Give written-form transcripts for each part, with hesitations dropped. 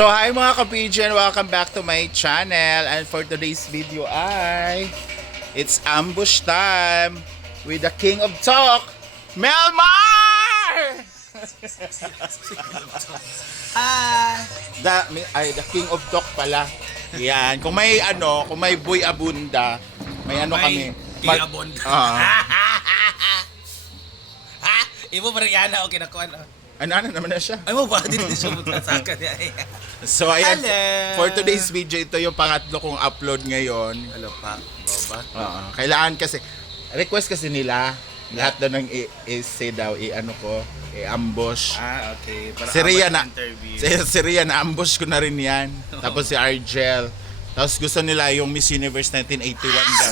So hi mga ka-PG, welcome back to my channel. And for today's video it's ambush time with the king of talk, Melmar! Hi! The king of talk pala. Yan, kung may Boy Abunda, may kami. King Abunda. Ah. Ha? Ibo pa rin yan ako kinakuha na. Ano naman na siya. Ay mo ba? Dito siya magkasaka niya. So ayan, Hello! for today's video, ito yung pangatlo kong upload ngayon. Hello pa, Boba. Kailangan kasi, request kasi nila, lahat daw ng i-say daw, i-ambush. Ah, okay. Para Si Rhea interview. Si Rhea na-ambush ko na rin yan. Tapos si Argel. Tapos gusto nila yung Miss Universe 1981 daw.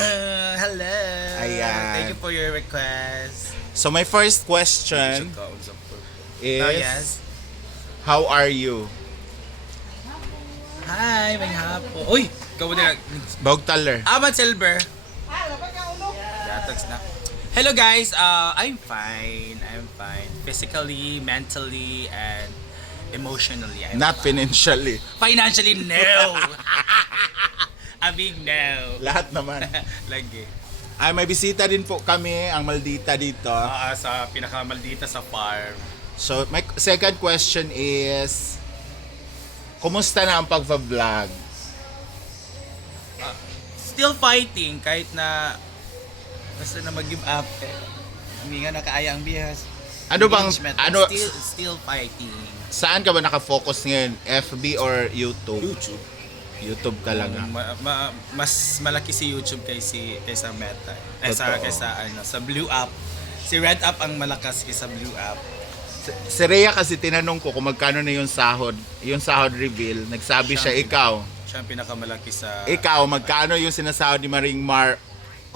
Hello! Ayan. Thank you for your request. So my first question is, Oh, yes. how are you? Hi, may hapo. Uy! Ikaw na. Bog Taller. Aman Silver. Datogs na. Hello guys, I'm fine. Physically, mentally, and emotionally. I'm Not fine. financially. Financially, no. A big no. Lahat naman. Lagi. Ay, may bisita din po kami, ang Maldita dito. Sa pinakamaldita sa farm. So, my second question is, kumusta na ang pagpa-vlog? Still fighting kahit na basta na mag-give up. Hindi nga nakaaya ang bihas. Ano bang, Engagement. Still fighting. Saan ka ba nakafocus ngayon? FB or YouTube? YouTube. YouTube talaga. Mas malaki si YouTube kaysa Meta. Totoo. Sa Blue App. Si Red App ang malakas kaysa Blue App. Si Rhea kasi tinanong ko kung magkano na yung sahod reveal. Nagsabi siya, ikaw. Siya ang pinakamalaki sa... Ikaw, magkano yung sinasahod ni Maring Mar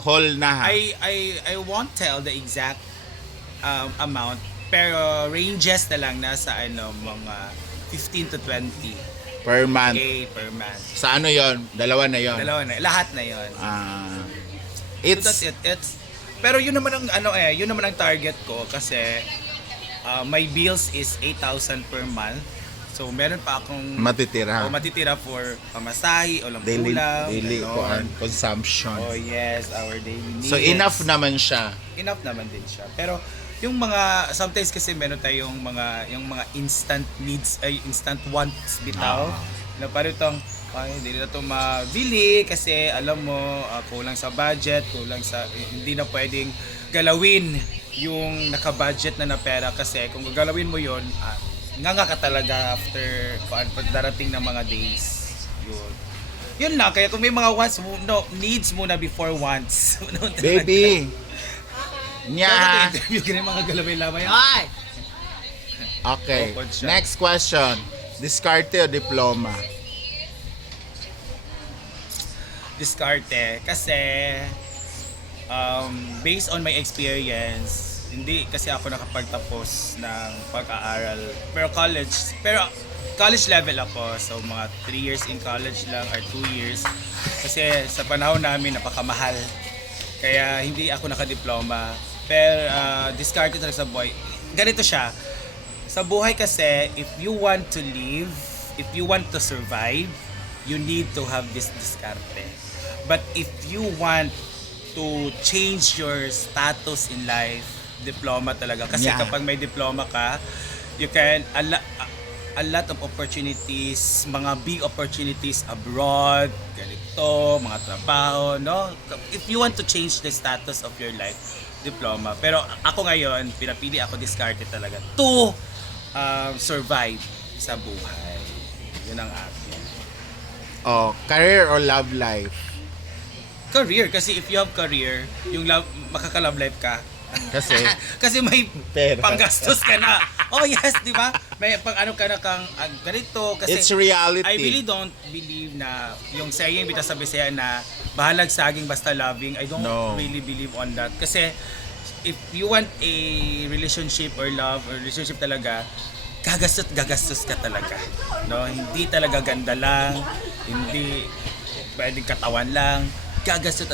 Hall na ha? I won't tell the exact amount, pero ranges na lang nasa mga 15 to 20 Per month. K per month. Sa ano yon? Dalawa na yon. Dalawa na, lahat na 'yon. So that's it. Pero yun naman ang yun naman ang target ko kasi my bills is 8,000 per month. So meron pa akong matitira. matitira for pamasahe o lang Daily ulam, consumption. Oh yes, our daily needs. So enough naman siya. Enough naman din siya. Pero yung mga sometimes kasi meron tayong mga instant needs ay instant wants bitaw na parang itong hindi na ito mabili kasi alam mo kulang sa budget, hindi na pwedeng galawin yung naka-budget na pera kasi kung gagalawin mo yon nga ka talaga after darating ng mga days. Yun lang, kaya kung may mga wants, needs muna before wants. Baby! Nya. Interview kini mga galaway-laway. Ay. Okay. Next question. Diskarte o diploma? Diskarte kasi based on my experience, hindi kasi ako nakapagtapos ng pag-aaral. Pero college level ako. So mga 3 years in college lang or 2 years. Kasi sa panahon namin napakamahal. Kaya hindi ako nakadiploma. Pero diskarte talaga sa buhay. Ganito siya. Sa buhay kasi, if you want to live, if you want to survive, you need to have this diskarte. But if you want to change your status in life, diploma talaga. Kasi kapag may diploma ka, you can a lot of opportunities, mga big opportunities abroad, ganito, mga trabaho, no? If you want to change the status of your life, diploma. Pero ako ngayon, pinapili ako diskarte talaga to survive sa buhay. Yun ang akin. Oh, career or love life? Career, kasi if you have career, yung makaka-love life ka. Kasi Kasi may pera. panggastos ka na. Oh yes, di ba? May pang ka na kang ganito. Kasi it's reality. I really don't believe na yung saying bita sa Bisaya na bahalag saging basta loving. I don't really believe on that. Kasi if you want a relationship or love or relationship talaga, gagastos ka talaga. No, hindi talaga ganda lang, hindi pwedeng katawan lang. Gagastos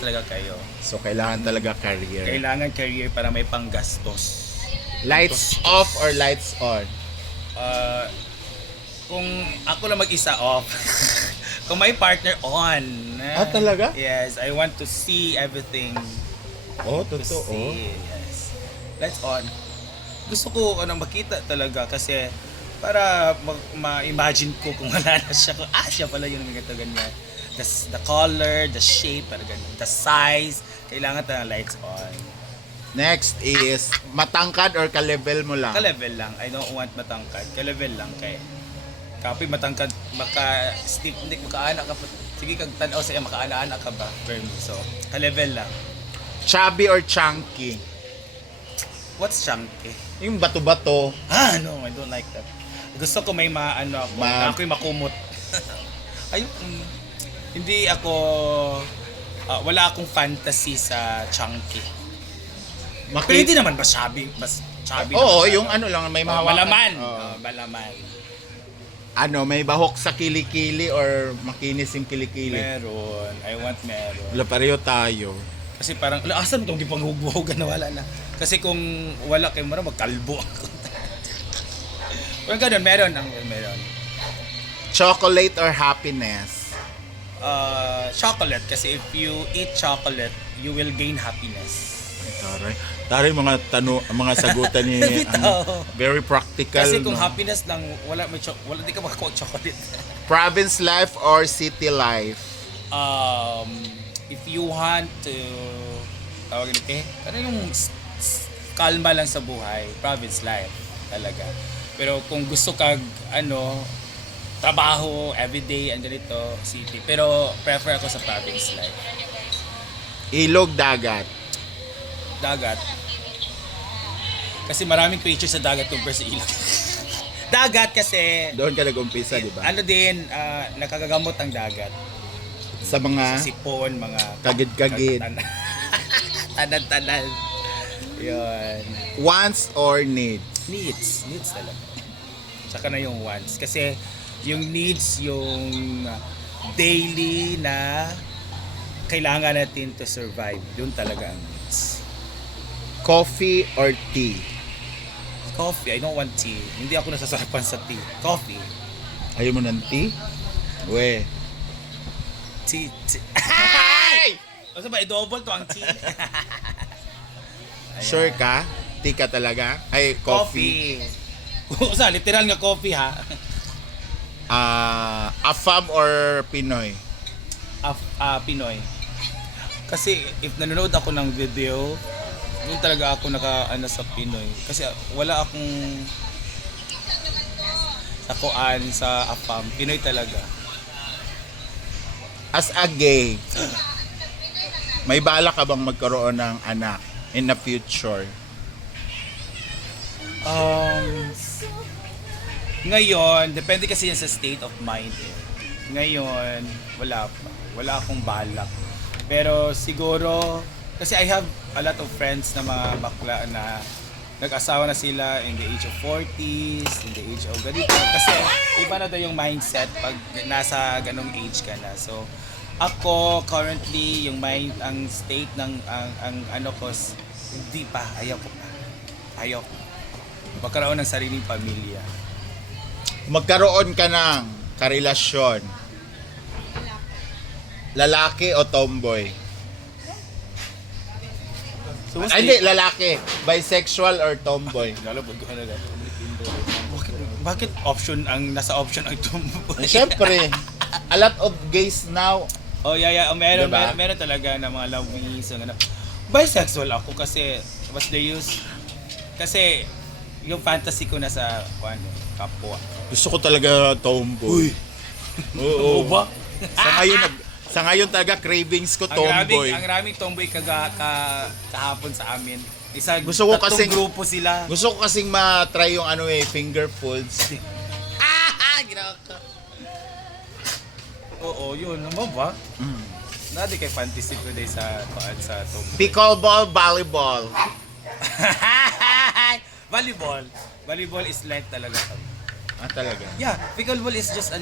talaga kayo. So kailangan talaga career. Kailangan career para may panggastos. Lights off or lights on? Kung ako lang mag-isa, off. Kung may partner, on. Ah, talaga? Yes, I want to see everything. Oh, To totoo. see, yes. Let's on. Gusto ko makita talaga kasi para ma-imagine ko kung wala na siya. Kung, siya pala yung ganito ganyan. The color, the shape, parang ganun. The size, kailangan talaga lights on. Next is matangkad or ka-level mo lang? Ka-level lang. I don't want matangkad. Ka-level lang kay. Kapoy matangkad, maka-stiff neck, maka-anak ka pa. Sige, kag tanaw sa'yo, maka-anak ka ba? Firm. So, ka-level lang. Chubby or chunky? What's chunky? Yung bato-bato. No, I don't like that. Gusto ko may maano ako, na ako'y makumot. Ayun, hindi ako, wala akong fantasy sa chunky. Pero hindi naman mas chubby Oo, naman siya, yung no? ano lang, may mahawakan. Malaman. Oo. Malaman. Ano, may bahok sa kilikili or makinis yung kilikili? Meron. I want meron. Wala, pareho tayo. Kasi parang, asan mo itong di panghuhugan na wala na? Kasi kung wala kayo marang magkalbo ako. Kung ganun, meron. Chocolate or happiness? Chocolate. Kasi if you eat chocolate, you will gain happiness. Taray mga sagutan ni very practical. Kasi kung no? happiness lang, wala di ka makakuha chocolate. Province life or city life? If you want to tawag nito ano yung kalma lang sa buhay, province life talaga. Pero kung gusto kag trabaho everyday andyan dito city, pero prefer ako sa province life. Ilog, dagat? Dagat. Kasi maraming creatures sa dagat compare sa ilog. Dagat kasi Doon ka nag-umpisa, di ba? ano din, nakagagamot ang dagat. Sa mga Sipon, mga kagid-kagid. Tanan-tanan. Yun. Wants or needs? Needs talaga. Tsaka na yung wants. Kasi yung needs, yung daily na kailangan natin to survive. Yun talaga ang needs. Coffee or tea? Coffee, I don't want tea. Hindi ako nasasarapan sa tea. Coffee. Ayaw mo ng tea? We. Tea. Ay! Basta ba, i-double to ang tea. Sure ka? Tea ka talaga? Ay, coffee. Usa, literal nga coffee ha. Afam or Pinoy? Pinoy. Kasi if nanonood ako ng video, doon talaga ako sa Pinoy. Kasi wala akong sakuan sa AFAM. Pinoy talaga. As a gay, may bala ka bang magkaroon ng anak in the future? Ngayon, depende kasi yan sa state of mind. Ngayon, wala pa. Wala akong balak. Pero siguro, kasi I have a lot of friends na mga bakla na nag-asawa na sila in the age of 40s, in the age of ganito. Kasi iba na daw yung mindset pag nasa ganong age ka na. So, ako currently, yung ang state ng, ang ano ko, hindi pa, ayaw ko pa. Ayaw ko. Magkaroon ng sariling pamilya. Magkaroon ka ng karelasyon, lalaki o tomboy? So, Ay, hindi, lalaki. Bisexual or tomboy? Bakit option nasa option ang tumboy? Siyempre, a lot of gays now. Oh, yeah. Meron, Diba? meron talaga na mga loveys. Bisexual ako kasi, what's the use? Kasi, yung fantasy ko nasa, kapwa. Gusto ko talaga tomboy. Oo. ba? Sa ngayon talaga cravings ko tomboy. Ang raming tomboy kahapon sa amin. Gusto ko tatlong kasing- grupo sila. Gusto ko kasing ma-try yung finger foods. Ginawa ka. Oo, yun. Ano ba? Nadi kay fantasy ko day sa tomboy. Pickleball, volleyball. Volleyball is life talaga. Talaga. Yeah, pickleball is just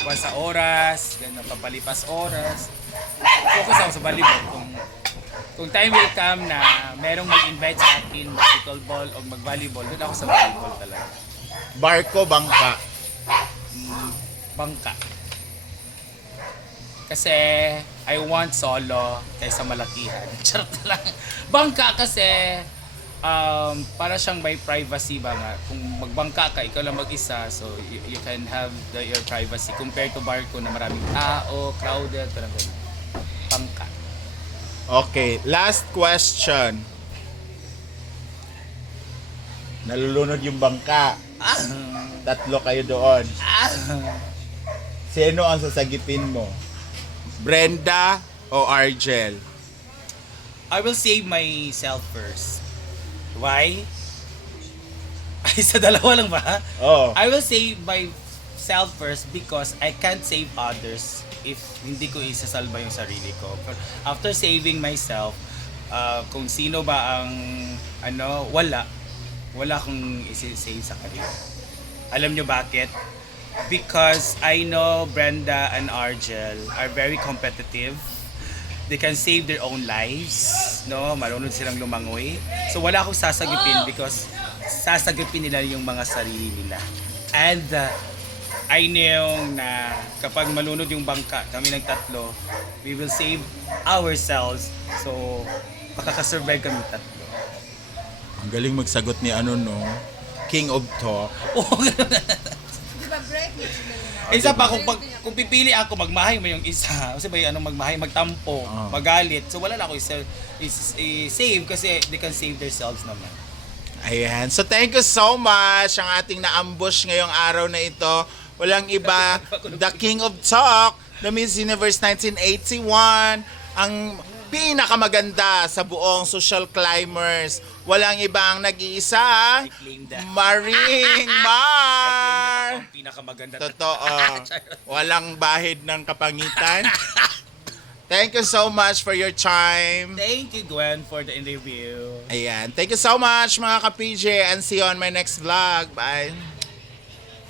buwan sa oras, ganyan, pampalipas oras. Focus ako sa volleyball. Kung kung time will come na merong mag-invite sa akin mag-pickleball o mag-volleyball, doon ako sa volleyball talaga. Barko, bangka. Bangka. Kasi I want solo kaysa malakihan. Charot lang. Bangka kasi para siyang may privacy ba nga. Kung magbangka ka, ikaw lang mag-isa, so you can have your privacy compared to barko na maraming tao, crowded, parang ganun. Bangka. Okay, last question. Nalulunod yung bangka. Tatlo kayo doon. Sino ang sasagipin mo? Brenda o Argel? I will save myself first. Why? Ay, sa dalawa lang ba? Oh. I will save myself first because I can't save others if hindi ko isasalba yung sarili ko. But after saving myself, kung sino ba ang wala akong isi-save sa kanila. Alam nyo bakit? Because I know Brenda and Argel are very competitive. They can save their own lives, no? Marunong silang lumangoy. So wala akong sasagipin because sasagipin nila yung mga sarili nila. And I know na kapag malunod yung bangka, kami ng tatlo, we will save ourselves. So makakasurvive kami tatlo. Ang galing magsagot ni no? King of Talk. Isa pa, kung pipili ako, magmahay mo yung isa. Kasi ba yung magmahay, magtampo, magalit. So wala na ako i-save kasi they can save themselves naman. Ayan. So thank you so much ang ating na-ambush ngayong araw na ito. Walang iba, the King of Talk, the Miss Universe 1981, ang pinakamaganda sa buong social climbers. Walang iba ang nag-iisa, Maring Mar. Ang pinakamaganda. Totoo. Walang bahid ng kapangitan. Thank you so much for your time. Thank you, Gwen, for the interview. Ayan. Thank you so much mga ka-PJ and see you on my next vlog. Bye.